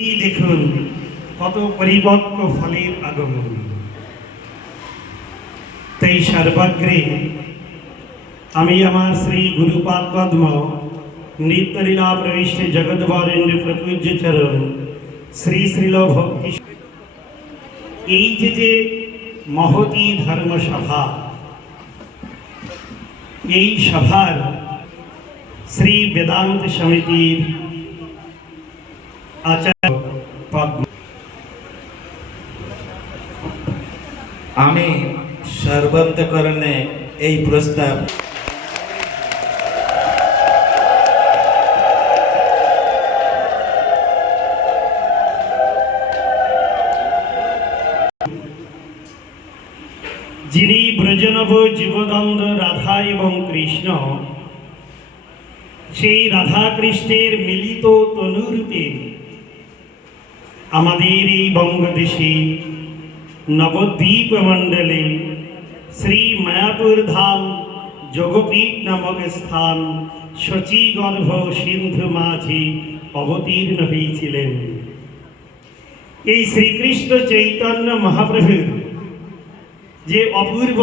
দেখুন কত পরিপক্ক ফলের আগমন। তাই সর্বাগ্রে আমি আমার শ্রী গুরুপাদ পদ্ম নিত্যলীলা প্রবিষ্ট জগদ্বরেণ্য প্রপূজ্য চরণ শ্রী শ্রীল ভক্তি এই যে মহতী ধর্মসভা, এই সভার শ্রী বেদান্ত সমিতির আচার্য পদ্ম, আমি সর্বান্তকরণে এই প্রস্তাব যিনি ব্রজনব জীবদ্বন্দ্ব রাধা এবং কৃষ্ণ, সেই রাধা কৃষ্ণের মিলিত তনুরূপে আমাদের এই বঙ্গদেশে নবদ্বীপ মণ্ডলে শ্রী মায়াপুর ধাম যোগপীঠ নামক স্থান শচীগর্ভ সিন্ধু মাঝি অবতীর্ণ হয়েছিলেন। এই শ্রীকৃষ্ণ চৈতন্য মহাপ্রভুর যে অপূর্ব